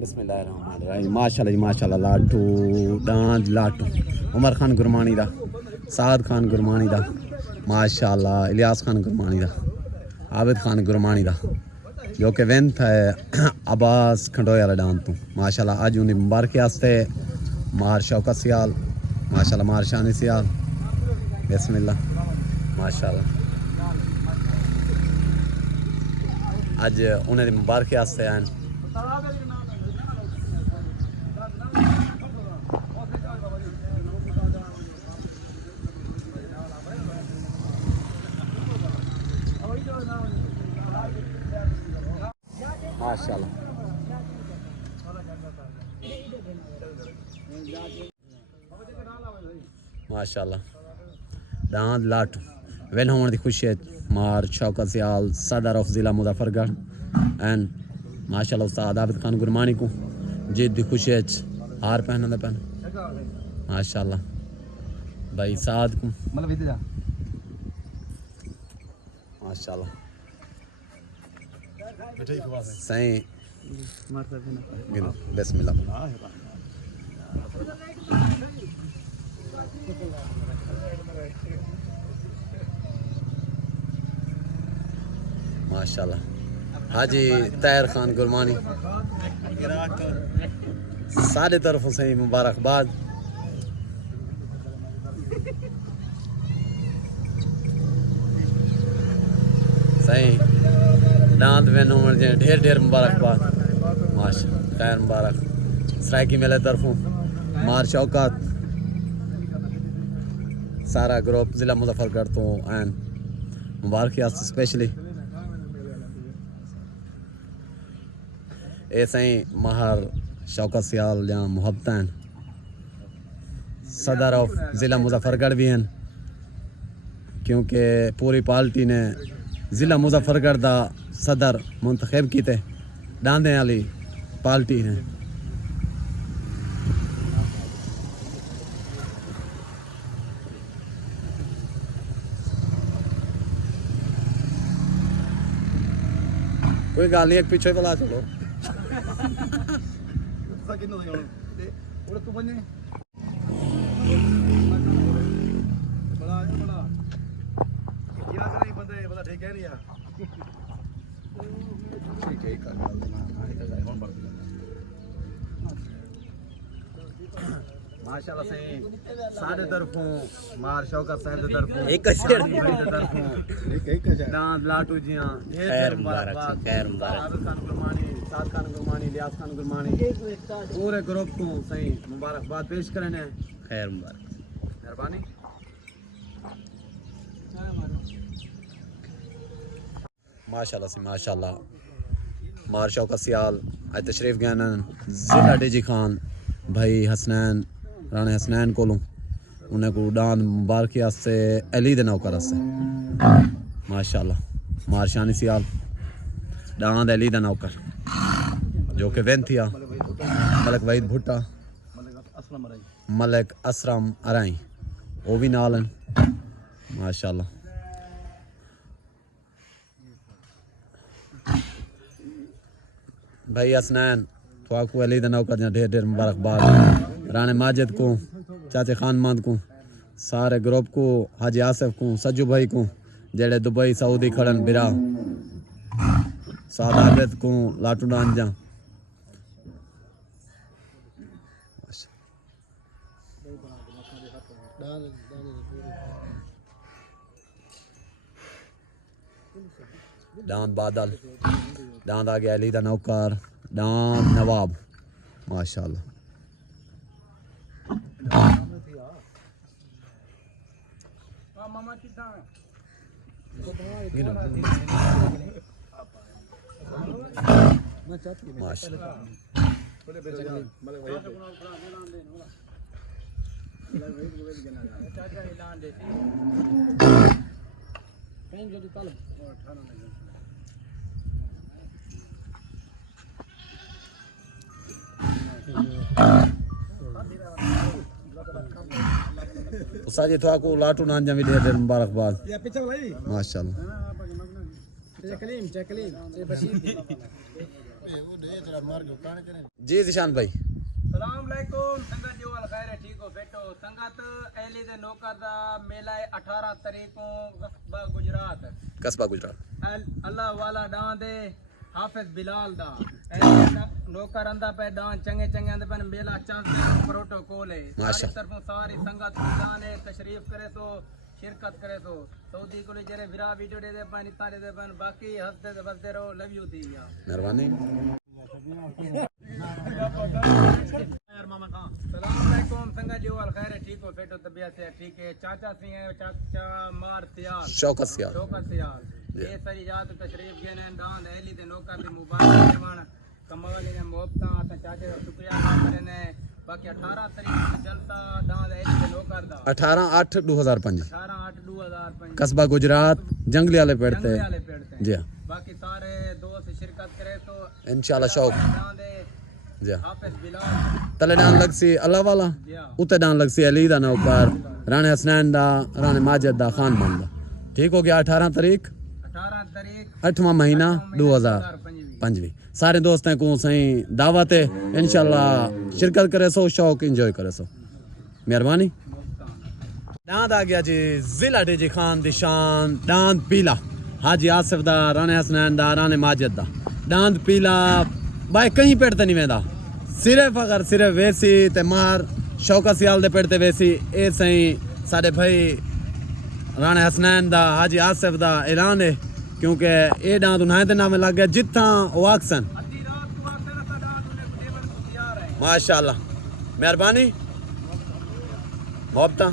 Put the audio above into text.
بسم اللہ الرحمن الرحیم ماشاءاللہ جی ماشاءاللہ لاٹو ڈانج لاٹو عمر خان گرمانی دا سعد خان گرمانی دا ماشاءاللہ الیاس خان گرمانی دا عابد خان گرمانی دا جو کہ وینت ہے عباس کھنڈویا والا ڈان تو ماشاءاللہ اج ان دی مبارکی واسطے مار شوکت سیال ماشاءاللہ مار شانی سیال بسم اللہ ماشاءاللہ اج انہیں دی مبارکی واسطے آئے ماشاءاللہ ماشاءاللہ داند لاٹو وین ہون دی خوشی ہے مار شوکت سیال صدر آف ضلع مظفر گڑھ این ماشاءاللہ استاد عابد خان گرمانی کو جیت دی خوشی ہے ہار پہنا دے پہن ماشاءاللہ بھائی سعد کو ماشاءاللہ سائیں بسم اللہ ماشاءاللہ حاجی طاہر خان گرمانی سارے طرفوں سے مبارکباد صحیح دانت وین عمر جی ڈھیر ڈھیر مبارکباد ماشاء خیر مبارک سرائکی میلے طرفوں مار شوکت سارا گروپ ضلع مظفر گڑھ تو این مبارکی واسطے اسپیشلی اے سائیں مہر شوکت سیال جہاں محبت ہیں صدر آف ضلع مظفر گڑھ بھی ہیں کیونکہ پوری پارٹی نے ضلع مظفر گڑھ دا صدر منتخب کیتے ڈاندے والی پارٹی نے کوئی گال نہیں ایک پیچھے بلا چلو ماشاءاللہ سے سارے طرفوں مار شوکت صاحب دے طرفوں ایک داند لاٹو جیاں خیر مبارک خیر مبارک عابد خان گرمانی سعد خان گرمانی الیاس خان گرمانی پورے گروپ کو صحیح مبارکباد پیش کرنے خیر مبارک مہربانی ماشاءاللہ سے ماشاءاللہ مار شوکت سیال آج تشریف گئے ضلع ڈی جی خان بھائی حسنین رانے حسنین کو لوں انہیں کو ڈان مبارکی واسطے علی دے نوکر واسطے ماشاءاللہ مار شانی سیال ڈان علی دا نوکر جو کہ وین تھیا ملک وحید بھٹا ملک اسرم ارائیں وہ بھی نالن ماشاءاللہ بھائی حسنین تو کو علی دا نوکر جہاں ڈھیر ڈھیر مبارکباد رانے ماجد کو چاچے خان ماند کو سارے گروپ کو حاجی آصف کو سجو بھائی کو جڑے دبئی سعودی کھڑن برا سعد عابد کو لاٹو ڈان جاں ڈان بادل ڈان آگے علی دا نوکر ڈان نواب ماشاءاللہ استاد جی تو کو لاٹو نان جمی ڈھیر ڈھیر مبارکباد ماشاءاللہ جی ذیشان بھائی السلام علیکم سنگت جو الخیر ٹھیک ہو بیٹھو سنگت اہلی دے نوکر دا میلہ 18 تاریخوں قصبہ گجرات قصبہ گجرات اللہ والا ڈان دے حافظ بلال دا اہلی نوکر اندہ پہ ڈان چنگے چنگے اندہ پہ میلہ چاند دے پروٹوکول ہے ساری طرفوں ساری سنگت ڈان ہے تشریف کرے تو شرکت کرے تو سعودی کو جڑے ویرا ویڈیو دے دے پن اتنا دے دے پن باقی ہنستے تے بستے رہو لو یو تھی مہربانی السلام علیکم سنگت جو الخیر ٹھیک ہو بیٹو طبیعت سے ٹھیک ہے چاچا سی ہیں چاچا مار سیال شوکت سیال شوکت سیال یہ ساری یاد تشریف گئے ہیں ڈان اہلی دے نوکر دے مبارک دیوان کمالی نے محبتاں تے چاچے دا شکریہ ادا کرے نے باقی 18 تاریخ جلسہ ڈان اہلی دے نوکر دا 18/8/2005 18/8/2005 قصبہ گجرات جنگلی والے پیڑ تے جی ہاں باقی سارے دوست شرکت کرے تو انشاءاللہ شوق ڈان دے جی ہاں حافظ بلال تلے ڈان لگ سی اللہ والا اتے ڈان لگ سی علی دا نوکر رانے حسنین دا رانے ماجد دا خان مان دا ٹھیک ہو گیا 18 تاریخ 8واں مہینہ 2005 سارے دوستیں کو سہیں دعوت ہے انشاءاللہ شرکت کرے سو شوق انجوائے کرے سو مہربانی ڈاند آ گیا جی ضلع ڈی جی خان دی شان ڈاند پیلا حاجی آصف دا رانے حسنین دا رانے ماجد دا ڈاند پیلا بھائی کہیں پیڑتے نہیں ویندا صرف اگر صرف ویسی تے مار شوکت سیال دے پیڑتے ویسی اے سہیں سارے بھائی رانے حسنین دا حاجی آصف دا اعلان ہے کیونکہ اے ڈاند انہیں دے نام لگ گیا جتھاں واکسن ماشاءاللہ مہربانی محبتاں